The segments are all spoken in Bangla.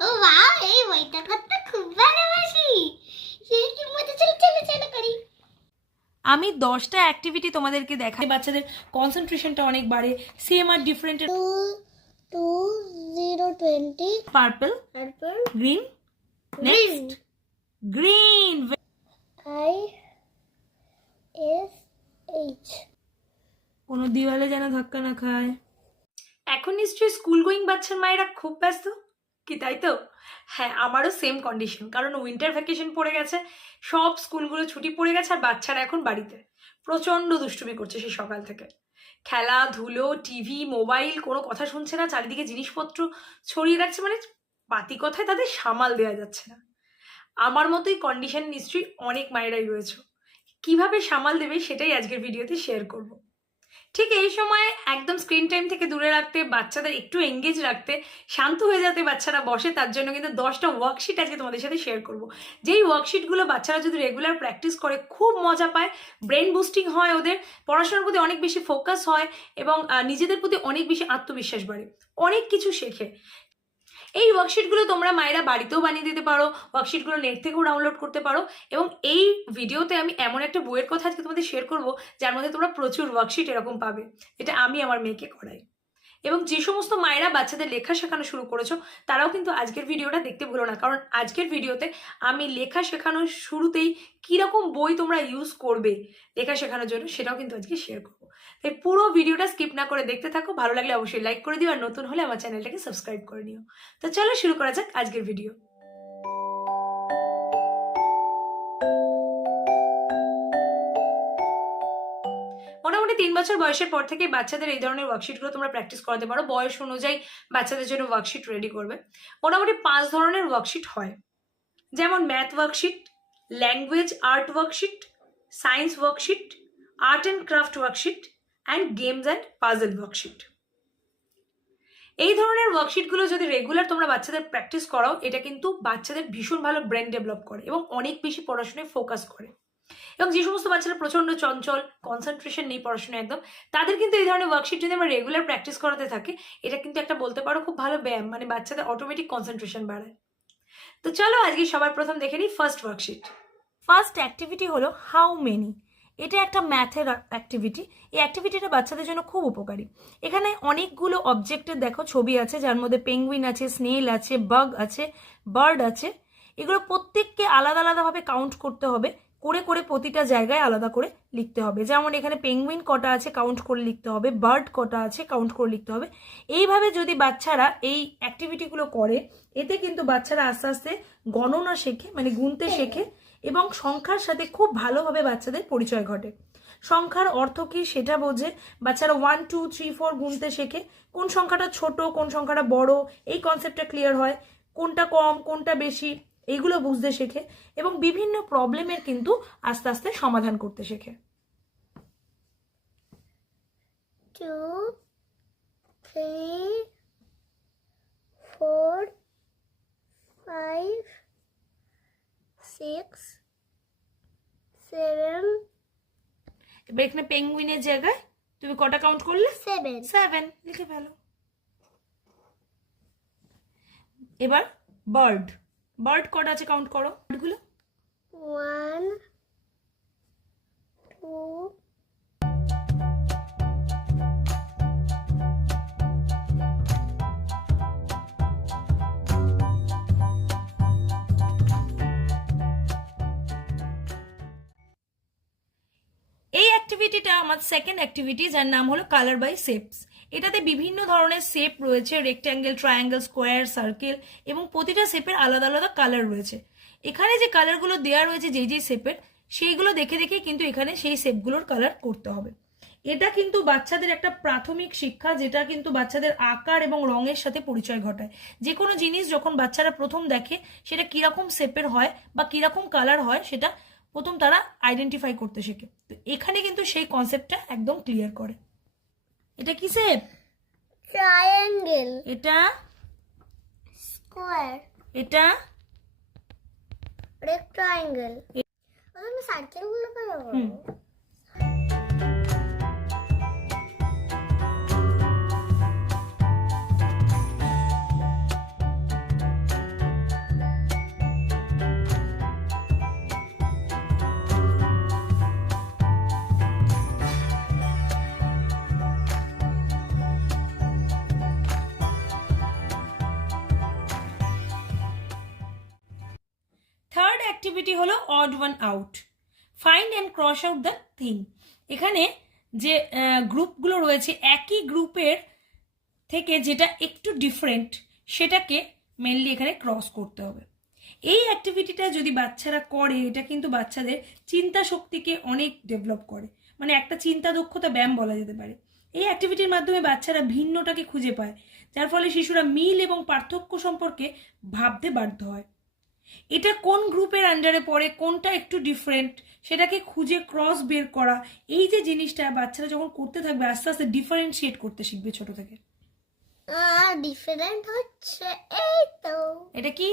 ও বাহ এই বইটা করতে খুব ভালোবাসি সেই কি মতো চলো চলো চলো করি আমি দশটা অ্যাক্টিভিটি তোমাদেরকে দেখাই। বাচ্চাদের কনসেন্ট্রেশনটা অনেক বাড়ে। সেম আর different two two zero twenty purple তারপর green next green I S H কোনো দিওয়ালে যেন ধাক্কা না খায়। এখন নিশ্চয়ই স্কুল গোয়িং বাচ্চার মায়েরা খুব ব্যস্ত। কি, তাই তো? হ্যাঁ আমারও সেম কন্ডিশন কারণ উইন্টার ভ্যাকেশন পড়ে গেছে, সব স্কুলগুলো ছুটি পড়ে গেছে আর বাচ্চারা এখন বাড়িতে। প্রচণ্ড দুষ্টুমি করছে সেই সকাল থেকে। খেলা, ধুলো টিভি মোবাইল কোনো কথা শুনছে না, চারিদিকে জিনিসপত্র ছড়িয়ে রাখছে মানে পাতি কথায় তাদের সামাল দেওয়া যাচ্ছে না। আমার মতোই কন্ডিশন নিশ্চয়ই অনেক মায়েরাই রয়েছে। কীভাবে সামাল দেবে সেটাই আজকের ভিডিওতে শেয়ার করব। ঠিক এই সময় একদম স্ক্রিন টাইম থেকে দূরে রাখতে, বাচ্চাদের একটু এঙ্গেজ রাখতে, শান্ত হয়ে যাতে বাচ্চারা বসে, তার জন্য কিন্তু দশটা ওয়ার্কশিট আজকে তোমাদের সাথে শেয়ার করব। যেই ওয়ার্কশিটগুলো বাচ্চারা যদি রেগুলার প্র্যাকটিস করে, খুব মজা পায়। ব্রেন বুস্টিং হয় ওদের, পড়াশোনার প্রতি অনেক বেশি ফোকাস হয় এবং নিজেদের প্রতি অনেক বেশি আত্মবিশ্বাস বাড়ে। অনেক কিছু শেখে। এই ওয়ার্কশিটগুলো তোমরা মায়েরা বাড়িতেও বানিয়ে দিতে পারো ওয়ার্কশিটগুলো নেট থেকেও ডাউনলোড করতে পারো এবং এই ভিডিওতে আমি এমন একটা বইয়ের কথা আজকে তোমাদের শেয়ার করব, যার মধ্যে তোমরা প্রচুর ওয়ার্কশিট এরকম পাবে এটা আমি আমার মেয়েকে করাই। এবং যে সমস্ত মায়েরা বাচ্চাদের লেখা শেখানো শুরু করেছ, তারাও কিন্তু আজকের ভিডিওটা দেখতে ভুলো না। কারণ আজকের ভিডিওতে আমি লেখা শেখানোর শুরুতেই কীরকম বই তোমরা ইউজ করবে লেখা শেখানোর জন্য সেটাও কিন্তু আজকে শেয়ার করব। তাই পুরো ভিডিওটা স্কিপ না করে দেখতে থাকো, ভালো লাগলে অবশ্যই লাইক করে দিও আর নতুন হলে আমার চ্যানেলটাকে সাবস্ক্রাইব করে নিও। তো চলো শুরু করা যাক আজকের ভিডিও মোটামুটি তিন বছর বয়সের পর থেকে বাচ্চাদের এই ধরনের ওয়ার্কশিটগুলো তোমরা প্র্যাকটিস করাতে পারো। বয়স অনুযায়ী বাচ্চাদের জন্য ওয়ার্কশিট রেডি করবে। মোটামুটি পাঁচ ধরনের ওয়ার্কশিট হয়। যেমন math worksheet language art worksheet science worksheet art and craft worksheet and games and puzzle worksheet এই ধরনের ওয়ার্কশিটগুলো যদি রেগুলার তোমরা বাচ্চাদের প্র্যাকটিস করাও, এটা কিন্তু বাচ্চাদের ভীষণ ভালো ব্রেন ডেভেলপ করে এবং অনেক বেশি পড়াশোনায় ফোকাস করে। এবং যে সমস্ত বাচ্চারা প্রচণ্ড চঞ্চল কনসেন্ট্রেশন নেই পড়াশোনায় একদম, তাদের কিন্তু এই ধরনের ওয়ার্কশিট যদি আমরা রেগুলার প্র্যাকটিস করাতে থাকি, এটা কিন্তু একটা বলতে পারো খুব ভালো ব্যায়াম মানে বাচ্চাদের অটোমেটিক কনসেন্ট্রেশন বাড়ায় তো চলো আজকে সবার প্রথম দেখে নিই ফার্স্ট ওয়ার্কশিট ফার্স্ট অ্যাক্টিভিটি হলো হাউ মেনি এটা একটা ম্যাথের অ্যাক্টিভিটি এই অ্যাক্টিভিটিটা বাচ্চাদের জন্য খুব উপকারী। এখানে অনেকগুলো অবজেক্টের দেখো ছবি আছে, যার মধ্যে পেঙ্গুইন আছে স্নেল আছে বাগ আছে বার্ড আছে। এগুলো প্রত্যেককে আলাদা আলাদাভাবে কাউন্ট করতে হবে। করে করে প্রতিটা জায়গায় আলাদা করে লিখতে হবে। যেমন এখানে পেঙ্গুইন কটা আছে কাউন্ট করে লিখতে হবে। বার্ড কটা আছে কাউন্ট করে লিখতে হবে। এইভাবে যদি বাচ্চারা এই অ্যাক্টিভিটিগুলো করে এতে কিন্তু বাচ্চারা আস্তে আস্তে গণনা শেখে মানে গুনতে শেখে এবং সংখ্যার সাথে খুব ভালোভাবে বাচ্চাদের পরিচয় ঘটে। সংখ্যার অর্থ কি সেটা বোঝে। বাচ্চারা ওয়ান টু থ্রি ফোর গুনতে শেখে। কোন সংখ্যাটা ছোট কোন সংখ্যাটা বড় এই কনসেপ্টটা ক্লিয়ার হয়। কোনটা কম কোনটা বেশি এইগুলো বুঝতে শেখে এবং বিভিন্ন প্রবলেমের কিন্তু আস্তে আস্তে সমাধান করতে শেখে। Two three four five six seven এবার এখানে পেঙ্গুইনের জায়গায় তুমি কটা কাউন্ট করলে? সেভেন সেভেন লিখে ফেলো। এবার বার্ড বার্ড কটা আছে কাউন্ট করো? বার্ডগুলো? ওয়ান টু এই অ্যাক্টিভিটিটা আমার সেকেন্ড অ্যাক্টিভিটি যার নাম হলো কালার বাই শেপস এটাতে বিভিন্ন ধরনের শেপ রয়েছে রেক্ট্যাঙ্গেল ট্রায়াঙ্গেল স্কোয়ার সার্কেল এবং প্রতিটা শেপের আলাদা আলাদা কালার রয়েছে। এখানে যে কালারগুলো দেওয়া রয়েছে, যেই যেই শেপের সেইগুলো দেখে দেখে কিন্তু এখানে সেই শেপগুলোর কালার করতে হবে। এটা কিন্তু বাচ্চাদের একটা প্রাথমিক শিক্ষা, যেটা কিন্তু বাচ্চাদের আকার এবং রঙের সাথে পরিচয় ঘটায়। যে কোনো জিনিস যখন বাচ্চারা প্রথম দেখে, সেটা কীরকম শেপের হয় বা কীরকম কালার হয়, সেটা প্রথম তারা আইডেন্টিফাই করতে শেখে। তো এখানে কিন্তু সেই কনসেপ্টটা একদম ক্লিয়ার করে। এটা কি শেপ ট্রায়াঙ্গেল এটা? স্কোয়ার এটা? রেক্টাঙ্গেল আমি সার্কেলগুলো কেন অ্যাক্টিভিটি হলো odd one out find and cross out the thing এখানে যে গ্রুপগুলো রয়েছে, একই গ্রুপের থেকে যেটা একটু ডিফারেন্ট সেটাকে মেনলি এখানে ক্রস করতে হবে। এই অ্যাক্টিভিটিটা যদি বাচ্চারা করে, এটা কিন্তু বাচ্চাদের চিন্তা শক্তিকে অনেক ডেভেলপ করে। মানে একটা চিন্তা দক্ষতা ব্যায়াম বলা যেতে পারে। এই অ্যাক্টিভিটির মাধ্যমে বাচ্চারা ভিন্নটাকে খুঁজে পায়। যার ফলে শিশুরা মিল এবং পার্থক্য সম্পর্কে ভাবতে বাধ্য হয়। এটা কোন গ্রুপের আন্ডারে পড়ে কোনটা একটু ডিফারেন্ট সেটাকে খুঁজে ক্রস বের করা এই যে জিনিসটা বাচ্চারা যখন করতে থাকবে আস্তে আস্তে ডিফারেন্সিয়েট করতে শিখবে ছোট থেকে। ডিফারেন্ট হচ্ছে এই তো। এটা কি?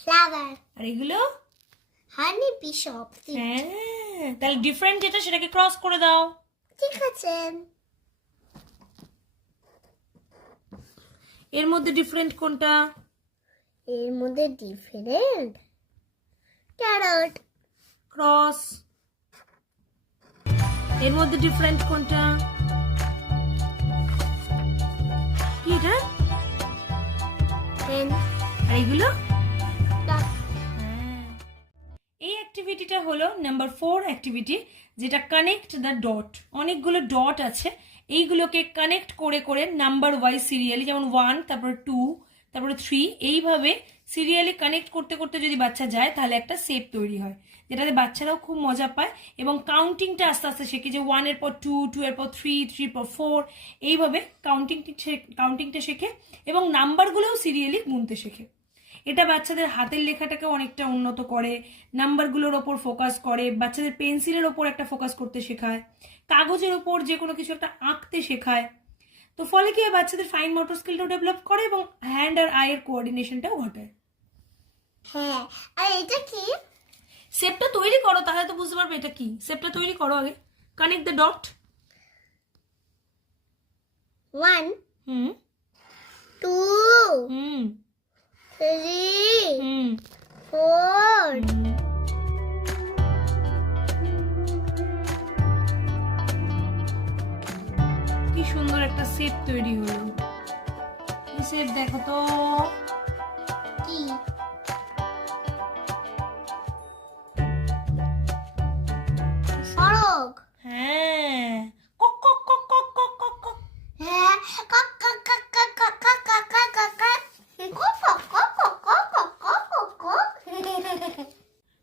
ফ্লাওয়ার আর এগুলো? হানি বিশপ হ্যাঁ তাহলে ডিফারেন্ট যেটা সেটাকে ক্রস করে দাও। ঠিক আছে। এর মধ্যে ডিফারেন্ট কোনটা? এর মধ্যে ডিফারেন্ট ক্যারট ক্রস এর মধ্যে ডিফারেন্ট কোনটা? কি এটা? পেন আর এগুলো? হ্যাঁ। এই অ্যাক্টিভিটিটা হলো নাম্বার ফোর অ্যাক্টিভিটি যেটা কানেক্ট দ্য ডট অনেকগুলো ডট আছে। এইগুলোকে কানেক্ট করে করে নাম্বার ওয়াইজ সিরিয়ালি যেমন ওয়ান তারপরে টু তারপরে থ্রি এইভাবে সিরিয়ালি কানেক্ট করতে করতে যদি বাচ্চা যায়, তাহলে একটা সেপ তৈরি হয়, যেটাতে বাচ্চারাও খুব মজা পায় এবং কাউন্টিংটা আস্তে আস্তে শেখে যে ওয়ানের পর টু টু এর পর থ্রি থ্রির পর ফোর এইভাবে কাউন্টিং কাউন্টিংটা শেখে এবং নাম্বারগুলোও সিরিয়ালি গুনতে শেখে। এটা বাচ্চাদের হাতের লেখাটাকে অনেকটা উন্নত করে নাম্বারগুলোর ওপর ফোকাস করে, বাচ্চাদের পেন্সিলের ওপর একটা ফোকাস করতে শেখায়, কাগজের ওপর যে কোনো কিছু একটা আঁকতে শেখায়। তো ফলে কি হয়? বাচ্চাদের ফাইন মোটর স্কিলটাও ডেভেলপ করে এবং হ্যান্ড আর আইয়ের কোঅর্ডিনেশনটাও ঘটে। হ্যাঁ আর এটা কি? সেপটা তৈরি করো তাহলে তো বুঝতে পারবে এটা কি। সেপটা তৈরি করো আগে। Connect the dot one hmm. Two hmm. Three hmm. Four সুন্দর একটা সেট তৈরি হলো সেট দেখো তো কি সড়ক হ্যাঁ কক কক কক কক কক কক কক হ্যাঁ কক কক কক কক কক কক কক কক কক।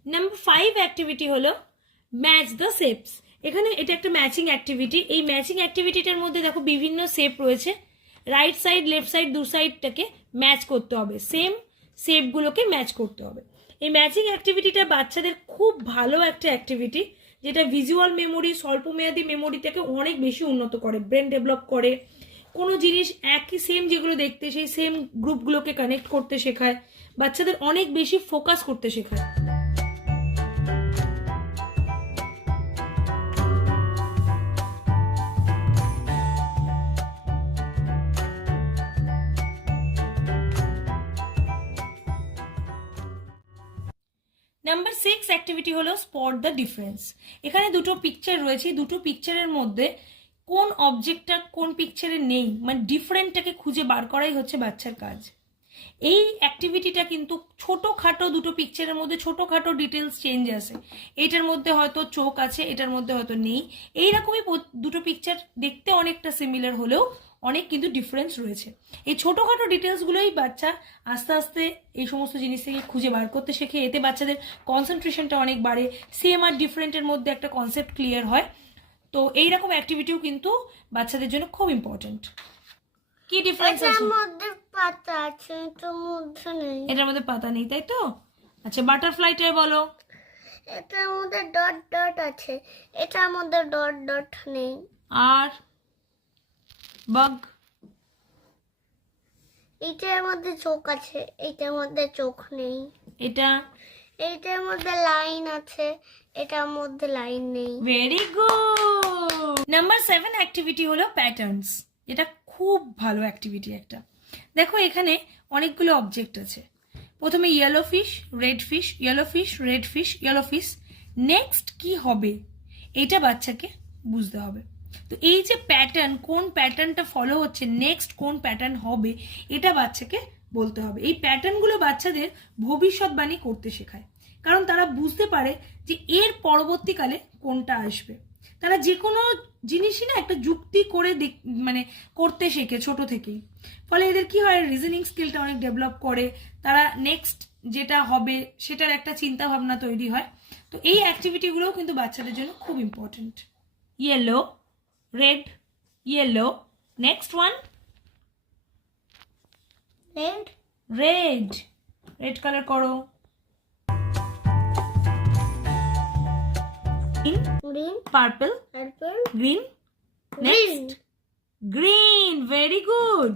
নাম্বার ফাইভ অ্যাক্টিভিটি হলো ম্যাচ দ্য শেপস এখানে এটা একটা ম্যাচিং অ্যাক্টিভিটি এই ম্যাচিং অ্যাক্টিভিটিটার মধ্যে দেখো বিভিন্ন শেপ রয়েছে। রাইট সাইড লেফট সাইড দু সাইডটাকে ম্যাচ করতে হবে। সেম শেপগুলোকে ম্যাচ করতে হবে। এই ম্যাচিং অ্যাক্টিভিটিটা বাচ্চাদের খুব ভালো একটা অ্যাক্টিভিটি যেটা ভিজুয়াল মেমোরি স্বল্প স্বল্পমেয়াদী মেমোরিটাকে অনেক বেশি উন্নত করে ব্রেন ডেভেলপ করে। কোনো জিনিস একই সেম যেগুলো দেখতে, সেই সেম গ্রুপগুলোকে কানেক্ট করতে শেখায়। বাচ্চাদের অনেক বেশি ফোকাস করতে শেখায়। নাম্বার সিক্স অ্যাক্টিভিটি হলো স্পট দ্য ডিফারেন্স এখানে দুটো পিকচার রয়েছে দুটো পিকচারের মধ্যে কোন অবজেক্টটা কোন পিকচারে নেই মানে ডিফারেন্টটাকে খুঁজে বার করাই হচ্ছে বাচ্চার কাজ। এই অ্যাক্টিভিটিটা কিন্তু ছোটোখাটো দুটো পিকচারের মধ্যে ছোটোখাটো ডিটেলস চেঞ্জ আছে এটার মধ্যে হয়তো চোখ আছে, এটার মধ্যে হয়তো নেই। এইরকমই দুটো পিকচার দেখতে অনেকটা সিমিলার হলেও অনেক কিন্তু ডিফারেন্স রয়েছে। এই ছোটোখাটো ডিটেলসগুলোই বাচ্চা আস্তে আস্তে এই সমস্ত জিনিস থেকে খুঁজে বার করতে শেখে। এতে বাচ্চাদের কনসেন্ট্রেশনটা অনেক বাড়ে। সেম আর ডিফারেন্টের মধ্যে একটা কনসেপ্ট ক্লিয়ার হয়। তো এইরকম অ্যাক্টিভিটিও কিন্তু বাচ্চাদের জন্য খুব ইম্পর্টেন্ট কি ডিফারেন্স আছে? মধ্যে পাতা আছে মধ্যে নেই। এটার মধ্যে পাতা নেই তাই তো? আচ্ছা বাটারফ্লাইটাই বলো। এটার মধ্যে ডট ডট আছে। এটার মধ্যে ডট ডট নেই। আর বাগ এইটার মধ্যে চোখ আছে এইটার মধ্যে চোখ নেই। এটা? এইটার মধ্যে লাইন আছে এটার মধ্যে লাইন নেই। Very good number seven activity হলো প্যাটার্নস এটা খুব ভালো অ্যাক্টিভিটি একটা। দেখো এখানে অনেকগুলো অবজেক্ট আছে। প্রথমে yellow fish red fish yellow fish red fish yellow fish next কি হবে? এটা বাচ্চাকে বুঝতে হবে। তো এই যে প্যাটার্ন কোন প্যাটার্নটা ফলো হচ্ছে নেক্সট কোন প্যাটার্ন হবে, এটা বাচ্চাকে বলতে হবে। এই প্যাটার্নগুলো বাচ্চাদের ভবিষ্যৎবাণী করতে শেখায়। কারণ তারা বুঝতে পারে যে এর পরবর্তীকালে কোনটা আসবে। তারা যে কোনো জিনিসই না একটা যুক্তি করে মানে করতে শেখে ছোট থেকেই। ফলে এদের কি হয় রিজনিং স্কিলটা অনেক ডেভেলপ করে, তারা নেক্সট যেটা হবে সেটার একটা চিন্তা ভাবনা তৈরি হয়। তো এই অ্যাক্টিভিটিগুলোও কিন্তু বাচ্চাদের জন্য খুব important yellow red yellow next one red red red colour করো green purple purple green green green very good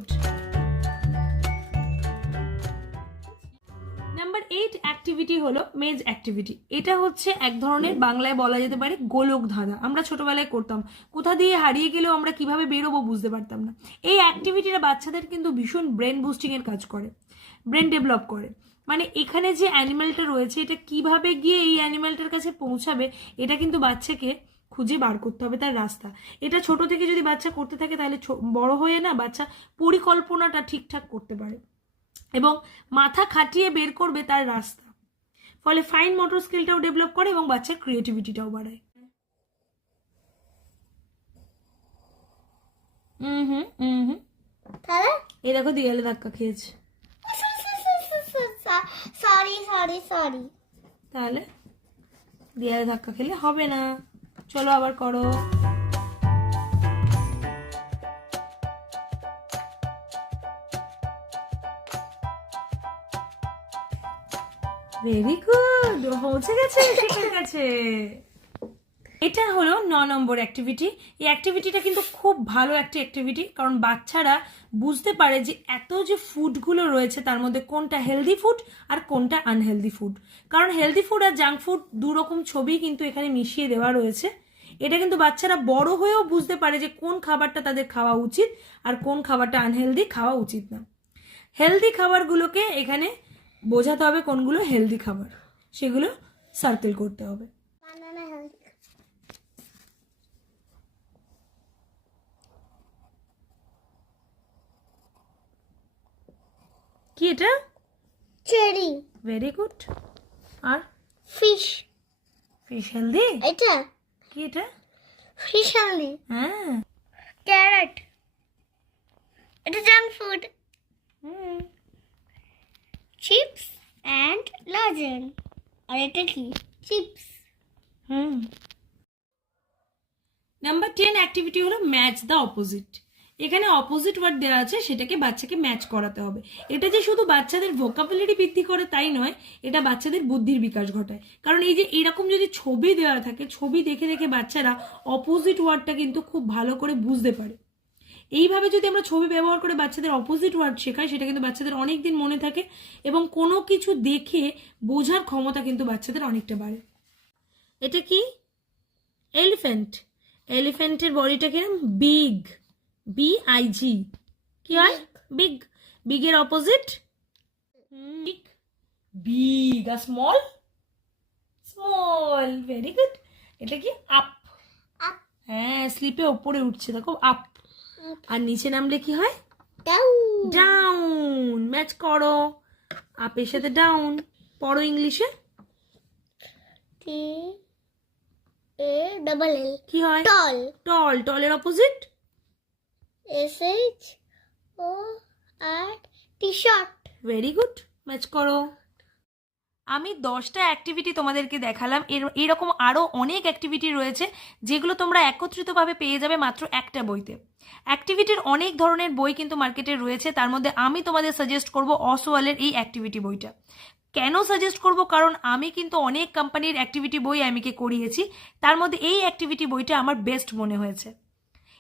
number eight activity হলো মেজ অ্যাক্টিভিটি এটা হচ্ছে এক ধরনের বাংলায় বলা যেতে পারে গোলক ধাঁধা। আমরা ছোটবেলায় করতাম। কোথা দিয়ে হারিয়ে গেলেও আমরা কীভাবে বেরোবো বুঝতে পারতাম না। এই অ্যাক্টিভিটিটা বাচ্চাদের কিন্তু ভীষণ ব্রেন বুস্টিংয়ের কাজ করে। ব্রেন ডেভেলপ করে। মানে এখানে যে অ্যানিমালটা রয়েছে, এটা কীভাবে গিয়ে এই অ্যানিমালটার কাছে পৌঁছাবে, এটা কিন্তু বাচ্চাকে খুঁজে বার করতে হবে, তার রাস্তা। এটা ছোট থেকে যদি বাচ্চা করতে থাকে, তাহলে বড় হয়ে না বাচ্চা পরিকল্পনাটা ঠিকঠাক করতে পারে। এবং মাথা খাটিয়ে বের করবে তার রাস্তা। ফলে ফাইন মোটর স্কিলটাও ডেভেলপ করে এবং বাচ্চার ক্রিয়েটিভিটিটাও বাড়ায়। হুম হুম। হুম এই দেখো দিয়ালে ধাক্কা খেয়েছে। Sorry sorry sorry. তাহলে দেয়ালে ধাক্কা খেলে হবে না। চলো আবার করো। ভেরি গুড পৌঁছে গেছে এটা হলো ন নম্বর অ্যাক্টিভিটি এই অ্যাক্টিভিটিটা কিন্তু খুব ভালো একটা অ্যাক্টিভিটি কারণ বাচ্চারা বুঝতে পারে যে এত যে ফুডগুলো রয়েছে, তার মধ্যে কোনটা হেলদি ফুড আর কোনটা আনহেলদি ফুড কারণ হেলদি ফুড আর জাঙ্ক ফুড দু রকম ছবি কিন্তু এখানে মিশিয়ে দেওয়া রয়েছে। এটা কিন্তু বাচ্চারা বড় হয়েও বুঝতে পারে যে কোন খাবারটা তাদের খাওয়া উচিত আর কোন খাবারটা আনহেলদি খাওয়া উচিত না। হেলদি খাবারগুলোকে এখানে বোঝাতে হবে কোনগুলো হেলদি খাবার। সেগুলো সার্কেল করতে হবে। কি এটা? চেরি ভেরি গুড আর? ফিশ ফিশ হেলদি এটা। কি এটা? ফিশ হেলদি হ্যাঁ। ক্যারেট এটা junk food hmm. Chips and লজেন আর এটা কি? চিপস হুম। নাম্বার টেন অ্যাক্টিভিটি হলো ম্যাচ দ্য অপোজিট এখানে অপোজিট ওয়ার্ড দেওয়া আছে, সেটাকে বাচ্চাকে ম্যাচ করাতে হবে। এটা যে শুধু বাচ্চাদের ভোকাবুলারি বৃদ্ধি করে তাই নয়, এটা বাচ্চাদের বুদ্ধির বিকাশ ঘটায়। কারণ এই যে এরকম যদি ছবি দেওয়া থাকে, ছবি দেখে দেখে বাচ্চারা অপোজিট ওয়ার্ডটা কিন্তু খুব ভালো করে বুঝতে পারে। এইভাবে যদি আমরা ছবি ব্যবহার করে বাচ্চাদের অপোজিট ওয়ার্ড শেখাই সেটা কিন্তু বাচ্চাদের অনেক দিন মনে থাকে এবং কোনো কিছু দেখে বোঝার ক্ষমতা কিন্তু বাচ্চাদের অনেকটা বাড়ে। এটা কি? এলিফ্যান্ট এলিফ্যান্টের বডিটা কিরম বিগ বি আই জি কি হয়? বিগ বিগের অপোজিট বিগ বিগ আর স্মল স্মল ভেরি গুড এটা কি? আপ আপ হ্যাঁ স্লিপে ওপরে উঠছে। দেখো আপ আর নিচে নামলে কি হয়? ডাউ ডাউন ম্যাচ করো। আপের সাথে ডাউন পড়ো ইংলিশে। এ ডাবল এল কি হয়? Tall tall টলের opposite S H O R T short very good match করো। আমি দশটা অ্যাক্টিভিটি তোমাদেরকে দেখালাম। এর, এরকম আরও অনেক অ্যাক্টিভিটি রয়েছে, যেগুলো তোমরা একত্রিতভাবে পেয়ে যাবে মাত্র একটা বইতে। অ্যাক্টিভিটির অনেক ধরনের বই কিন্তু মার্কেটে রয়েছে, তার মধ্যে আমি তোমাদের সাজেস্ট করব অসওয়ালের এই অ্যাক্টিভিটি বইটা। কেন সাজেস্ট করব? কারণ আমি কিন্তু অনেক কোম্পানির অ্যাক্টিভিটি বই আমিকে করিয়েছি, তার মধ্যে এই অ্যাক্টিভিটি বইটা আমার বেস্ট মনে হয়েছে।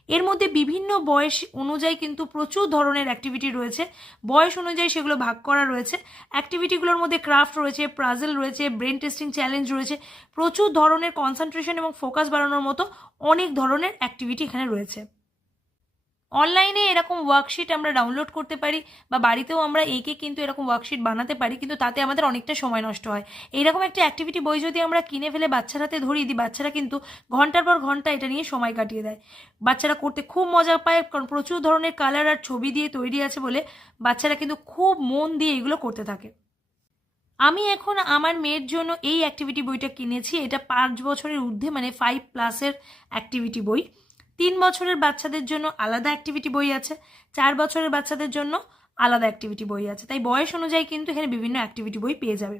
এর মধ্যে বিভিন্ন বয়স অনুযায়ী কিন্তু প্রচুর ধরনের অ্যাক্টিভিটি রয়েছে। বয়স অনুযায়ী সেগুলো ভাগ করা রয়েছে। অ্যাক্টিভিটিগুলোর মধ্যে ক্রাফট রয়েছে প্রাজেল রয়েছে ব্রেন টেস্টিং চ্যালেঞ্জ রয়েছে। প্রচুর ধরনের কনসেন্ট্রেশন এবং ফোকাস বাড়ানোর মতো অনেক ধরনের অ্যাক্টিভিটি এখানে রয়েছে। অনলাইনে এরকম ওয়ার্কশিট আমরা ডাউনলোড করতে পারি বা বাড়িতেও আমরা এঁকে কিন্তু এরকম ওয়ার্কশিট বানাতে পারি, কিন্তু তাতে আমাদের অনেকটা সময় নষ্ট হয়। এইরকম একটা অ্যাক্টিভিটি বই যদি আমরা কিনে ফেলে বাচ্চার হাতে ধরিয়ে দিই, বাচ্চারা কিন্তু ঘণ্টার পর ঘণ্টা এটা নিয়ে সময় কাটিয়ে দেয়। বাচ্চারা করতে খুব মজা পায়, কারণ প্রচুর ধরনের কালার আর ছবি দিয়ে তৈরি আছে বলে বাচ্চারা কিন্তু খুব মন দিয়ে এগুলো করতে থাকে। আমি এখন আমার মেয়ের জন্য এই অ্যাক্টিভিটি বইটা কিনেছি। এটা পাঁচ বছরের ঊর্ধ্বে মানে ফাইভ প্লাসের অ্যাক্টিভিটি বই। তিন বছরের বাচ্চাদের জন্য আলাদা অ্যাক্টিভিটি বই আছে, চার বছরের বাচ্চাদের জন্য আলাদা অ্যাক্টিভিটি বই আছে। তাই বয়স অনুযায়ী কিন্তু এখানে বিভিন্ন অ্যাক্টিভিটি বই পেয়ে যাবে।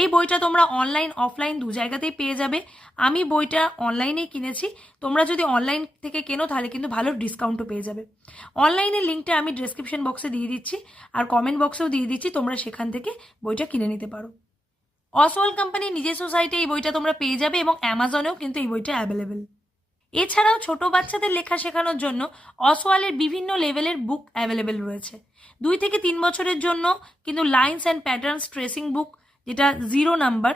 এই বইটা তোমরা অনলাইন অফলাইন দু জায়গাতেই পেয়ে যাবে। আমি বইটা অনলাইনেই কিনেছি। তোমরা যদি অনলাইন থেকে কেনো, তাহলে কিন্তু ভালো ডিসকাউন্টও পেয়ে যাবে। অনলাইনের লিঙ্কটা আমি ডিসক্রিপশন বক্সে দিয়ে দিচ্ছি। আর কমেন্ট বক্সেও দিয়ে দিচ্ছি, তোমরা সেখান থেকে বইটা কিনে নিতে পারো। অসওয়াল কোম্পানির নিজের সোসাইটি এই বইটা তোমরা পেয়ে যাবে এবং অ্যামাজনেও কিন্তু এই বইটা অ্যাভেলেবেল এছাড়াও ছোট বাচ্চাদের লেখা শেখানোর জন্য অসওয়ালের বিভিন্ন লেভেলের বুক অ্যাভেলেবেল রয়েছে। দুই থেকে তিন বছরের জন্য কিন্তু lines and patterns tracing book যেটা জিরো নাম্বার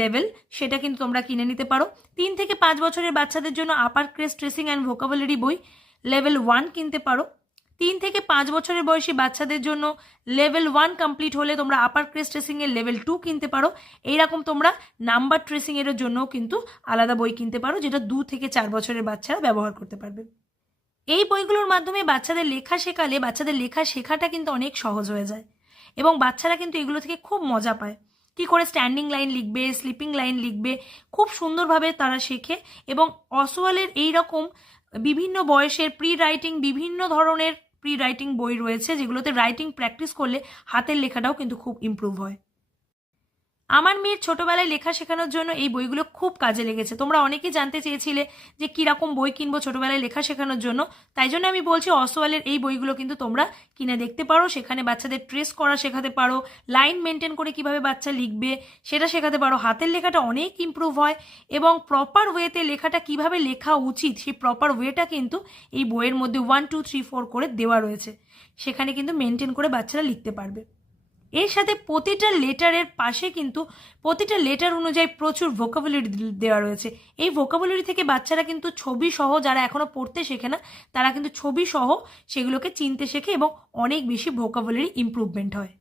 লেভেল সেটা কিন্তু তোমরা কিনে নিতে পারো। তিন থেকে পাঁচ বছরের বাচ্চাদের জন্য upper case tracing and vocabulary বই লেভেল ওয়ান কিনতে পারো। তিন থেকে পাঁচ বছরের বয়সী বাচ্চাদের জন্য লেভেল ওয়ান কমপ্লিট হলে তোমরা আপার ক্রেস ট্রেসিংয়ের লেভেল টু কিনতে পারো। এইরকম তোমরা নাম্বার ট্রেসিংয়ের জন্যও কিন্তু আলাদা বই কিনতে পারো, যেটা দু থেকে চার বছরের বাচ্চারা ব্যবহার করতে পারবে। এই বইগুলোর মাধ্যমে বাচ্চাদের লেখা শেখালে বাচ্চাদের লেখা শেখাটা কিন্তু অনেক সহজ হয়ে যায় এবং বাচ্চারা কিন্তু এগুলো থেকে খুব মজা পায়। কি করে স্ট্যান্ডিং লাইন লিখবে স্লিপিং লাইন লিখবে, খুব সুন্দরভাবে তারা শেখে এবং অসওয়ালের এই রকম বিভিন্ন বয়সের প্রি রাইটিং বিভিন্ন ধরনের প্রি রাইটিং বই রয়েছে যেগুলোতে রাইটিং প্র্যাকটিস করলে হাতের লেখাটাও কিন্তু খুব ইম্প্রুভ হয়। আমার মেয়ের ছোটবেলায় লেখা শেখানোর জন্য এই বইগুলো খুব কাজে লেগেছে। তোমরা অনেকেই জানতে চেয়েছিলে যে কীরকম বই কিনবো ছোটবেলায় লেখা শেখানোর জন্য। তাই জন্য আমি বলছি অসওয়ালের এই বইগুলো কিন্তু তোমরা কিনে দেখতে পারো, সেখানে বাচ্চাদের ট্রেস করা শেখাতে পারো, লাইন মেনটেন করে কীভাবে বাচ্চা লিখবে সেটা শেখাতে পারো। হাতের লেখাটা অনেক ইমপ্রুভ হয় এবং প্রপার ওয়েতে লেখাটা কীভাবে লেখা উচিত সেই প্রপার ওয়েটা কিন্তু এই বইয়ের মধ্যে ওয়ান টু থ্রি ফোর করে দেওয়া রয়েছে। সেখানে কিন্তু মেনটেন করে বাচ্চারা লিখতে পারবে। এর সাথে প্রতিটা লেটারের পাশে কিন্তু প্রতিটা লেটার অনুযায়ী প্রচুর ভোকাবুলারি দেওয়া রয়েছে। এই ভোকাবুলারি থেকে বাচ্চারা কিন্তু ছবি সহ যারা এখনও পড়তে শেখে না, তারা কিন্তু ছবি সহ সেগুলোকে চিনতে শেখে এবং অনেক বেশি ভোকাবুলারি ইমপ্রুভমেন্ট হয়।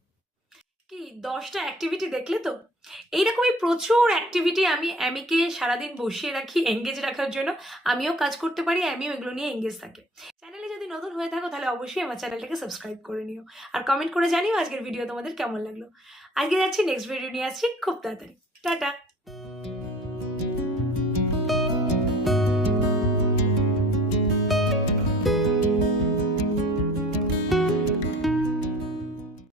কি, দশটা অ্যাক্টিভিটি দেখলে তো? এইরকমই প্রচুর অ্যাক্টিভিটি আমি অ্যামিকে সারাদিন বসিয়ে রাখি এঙ্গেজ রাখার জন্য। আমিও কাজ করতে পারি, আমিও এগুলো নিয়ে এঙ্গেজ থাকে। নতুন হয়ে থাকো, তাহলে অবশ্যই আমার চ্যানেলটাকে সাবস্ক্রাইব করে নিও। আর কমেন্ট করে জানিও আজকের ভিডিও তোমাদের কেমন লাগল। আজকে যাচ্ছি নেক্সট ভিডিও নিয়ে আসছি, খুব তাড়াতাড়ি। টাটা!